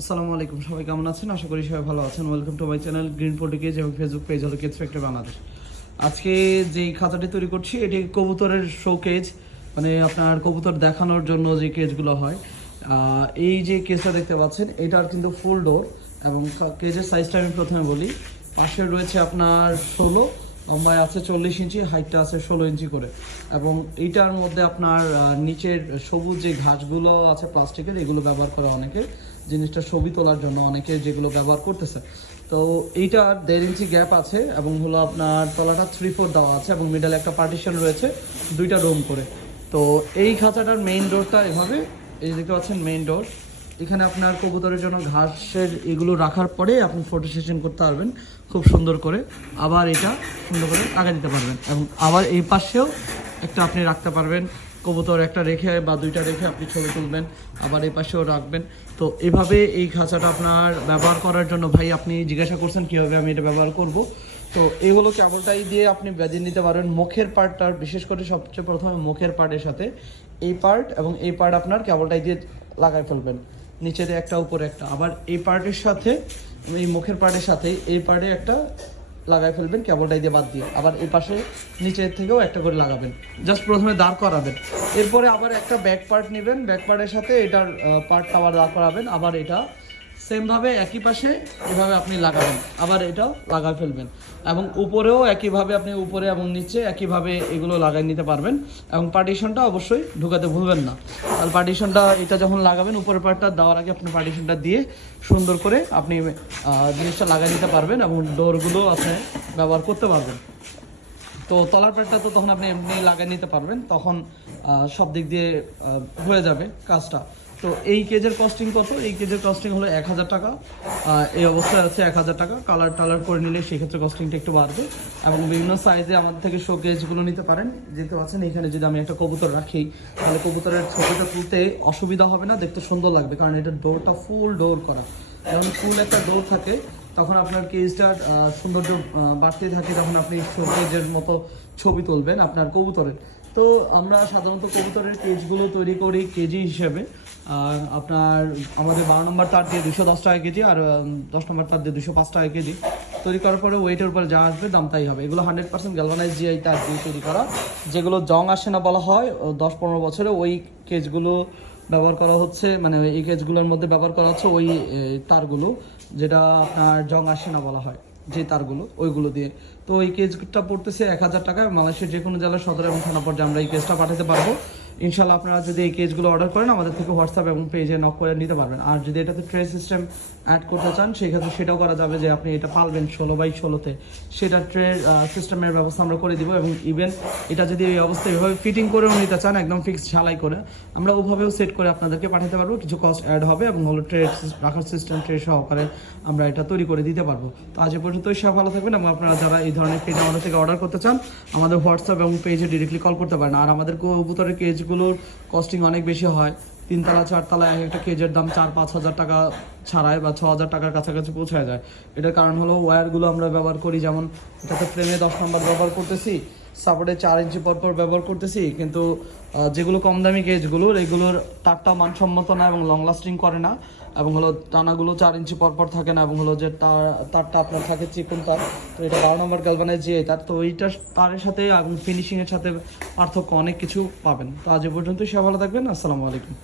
আসসালামু আলাইকুম, সবাই কেমন আছেন? আশা করি সবাই ভালো আছেন। Welcome to my channel green পোর্টিকেজ এবং ফেসবুক পেজ হলো কেজ ফ্যাক্টরি বাংলাদেশ আজকে যেই খাতাটি তৈরি করছি, এটি কবুতরের শো কেজ মানে আপনার কবুতর দেখানোর জন্য যে কেজগুলো হয়। এই যে কেজটা দেখতে পাচ্ছেন, এটার কিন্তু ফুল ডোর এবং কেজের সাইজটা আমি প্রথমে বলি। পাশে রয়েছে আপনার ষোলো লম্বায় আছে চল্লিশ ইঞ্চি, হাইটটা আছে ষোলো ইঞ্চি করে। এবং এইটার মধ্যে আপনার নিচের সবুজ যে ঘাসগুলো আছে প্লাস্টিকের, এগুলো ব্যবহার করে অনেকে জিনিসটা ছবি তোলার জন্য অনেকে যেগুলো ব্যবহার করতেছে। তো এইটার দেড় ইঞ্চি গ্যাপ আছে এবং হলো আপনার তলাটা থ্রি ফোর দেওয়া আছে এবং মিডলে একটা পার্টিশন রয়েছে দুইটা রুম করে। তো এই খাঁচাটার মেইন ডোরটা এভাবে, এই দেখতে পাচ্ছেন মেইন ডোর এখানে আপনার কবুতরের জন্য ঘাসের এগুলো রাখার পরে আপনি ফটো সেশন করতে পারবেন। খুব সুন্দর করে। আবার এটা সুন্দর করে আগা দিতে পারবেন। এবং আবার এই পাশেও একটা আপনি রাখতে পারবেন। কবুতর একটা রেখে বা দুইটা রেখে আপনি ছবি তুলবেন। আবার এই পাশেও রাখবেন। তো এভাবে এই খাঁচাটা আপনার ব্যবহার করার জন্য ভাই আপনি জিজ্ঞাসা করছেন, কীভাবে আমি এটা ব্যবহার করব? তো এগুলো কেবলটাই দিয়ে আপনি বেঁধে নিতে পারবেন মুখের পার্টটার বিশেষ করে সবচেয়ে প্রথমে মুখের পার্টের সাথে এই পার্ট এবং এই পার্ট আপনার কেবলটাই দিয়ে লাগাই ফেলবেন। নিচেতে একটা, উপরে একটা। আবার এই পার্টের সাথে, এই মুখের পার্টের সাথে এই পার্টে একটা লাগাই ফেলবেন, কেবলটাই দিয়ে বাদ দিয়ে। আবার এই পাশে নিচের থেকেও একটা করে লাগাবেন। জাস্ট প্রথমে দাঁড় করাবেন। এরপরে আবার একটা ব্যাক পার্ট নেবেন। ব্যাক পার্টের সাথে এটার পার্টটা আবার দাঁড় করাবেন। আবার এটা সেমভাবে একই পাশে এভাবে আপনি লাগাবেন। আবার এটাও লাগাই ফেলবেন। এবং উপরেও একইভাবে আপনি উপরে এবং নিচে একইভাবে এগুলো লাগাই নিতে পারবেন। এবং পার্টিশনটা অবশ্যই ঢুকাতে ভুলবেন না। আর পার্টিশনটা এটা যখন লাগাবেন, উপরের পার্টটা দেওয়ার আগে আপনি পার্টিশনটা দিয়ে সুন্দর করে আপনি জিনিসটা লাগাই নিতে পারবেন এবং ডোরগুলো আপনি ব্যবহার করতে পারবেন। তো তলার প্যাডটা তো তখন আপনি এমনি লাগিয়ে নিতে পারবেন। তখন সব দিক দিয়ে হয়ে যাবে কাজটা। তো এই কেজের কস্টিং কত? এই কেজের কস্টিং হলো এক হাজার টাকা। এই অবস্থায় আছে এক হাজার টাকা। কালার টালার করে নিলে সেক্ষেত্রে কস্টিংটা একটু বাড়বে। এবং বিভিন্ন সাইজে আমাদের থেকে শো কেজগুলো নিতে পারেন। যেতে পারছেন এখানে যদি আমি একটা কবুতর রাখি, তাহলে কবুতরের ছবিটা তুলতে অসুবিধা হবে না, দেখতে সুন্দর লাগবে। কারণ এটা ডোরটা ফুল ডোর করা। যেমন ফুল একটা ডোর থাকে, তখন আপনার কেজটার সৌন্দর্য বাড়তে থাকে তখন আপনি শোকেজের মতো ছবি তুলবেন আপনার কবুতরের। তো আমরা সাধারণত কবুতরের কেজগুলো তৈরি করি কেজি হিসেবে। আর আপনার আমাদের বারো নম্বর তার দিয়ে দুশো দশ টাকা কেজি আর দশ নম্বর তার দিয়ে দুশো পাঁচ টাকা কেজি। তৈরি করার পরে ওয়েটের উপরে যা আসবে দাম তাই হবে। এগুলো হান্ড্রেড পার্সেন্ট গ্যালভানাইজ জিআই তার দিয়ে তৈরি করা। যেগুলো জং আসে না বলা হয় দশ পনেরো বছরে ওই কেজগুলো ব্যবহার করা হচ্ছে মানে এই কেজগুলোর মধ্যে ব্যবহার করা হচ্ছে ওই তারগুলো, যেটা আপনার জং আসে না বলা হয়, যে তারগুলো, ওইগুলো দিয়ে। তো এই কেজটা পড়তেছে এক হাজার টাকায়। মালয়েশিয়ার যে কোনো জেলার সদর এবং থানা পর্যায়ে আমরা এই কেজটা পাঠাতে পারব। ইনশাল্লাহ আপনারা যদি এই কেজগুলো অর্ডার করেন, আমাদের থেকে হোয়াটসঅ্যাপ এবং পেজে নক করে নিতে পারবেন। আর যদি এটাতে ট্রে সিস্টেম অ্যাড করতে চান, সেক্ষেত্রে সেটাও করা যাবে যে আপনি এটা পালবেন ষোলো বাই ষোলোতে। সেটা ট্রে সিস্টেমের ব্যবস্থা আমরা করে দিব এবং ইভেন এটা যদি এই অবস্থায় এভাবে ফিটিং করেও নিতে চান, একদম ফিক্স ঝালাই করে, আমরা ওভাবেও সেট করে আপনাদেরকে পাঠাতে পারব। কিছু কস্ট অ্যাড হবে এবং হলো ট্রে রাখার সিস্টেম ট্রে সহকারে আমরা এটা তৈরি করে দিতে পারব। তো আজ পর্যন্তই সব ভালো থাকবেন এবং আপনারা যারা এই ধরনের কেজ আমাদের থেকে অর্ডার করতে চান, আমাদের হোয়াটসঅ্যাপ এবং পেজে ডিরেক্টলি কল করতে পারেন। আর আমাদের কবুতরের কেজগুলোর কস্টিং অনেক বেশি হয়। তিনতলা চারতলা এক একটা কেজের দাম চার, পাঁচ হাজার টাকা ছাড়ায় বা ছ হাজার টাকার কাছাকাছি পৌঁছায় যায়। এটার কারণ হলো ওয়্যারগুলো আমরা ব্যবহার করি, যেমন এটাতে ফ্রেমে দশ নম্বর ব্যবহার করতেছি সাপোর্টে চার ইঞ্চি পর পর ব্যবহার করতেছি, কিন্তু যেগুলো কম দামি গেজগুলোর এগুলোর তারটা মানসম্মত না এবং লং লাস্টিং করে না, এবং হলো টানাগুলো চার ইঞ্চি পর পর থাকে না, এবং হলো যে তার তারটা আপনার থাকে চিকন তার, তো এটা বারো নম্বর গ্যালবানের যে তার, তো ওইটা তারের সাথে এবং ফিনিশিংয়ের সাথে পার্থক্য অনেক কিছু পাবেন। তো আজ পর্যন্তই সে ভালো থাকবেন, আসসালামু আলাইকুম।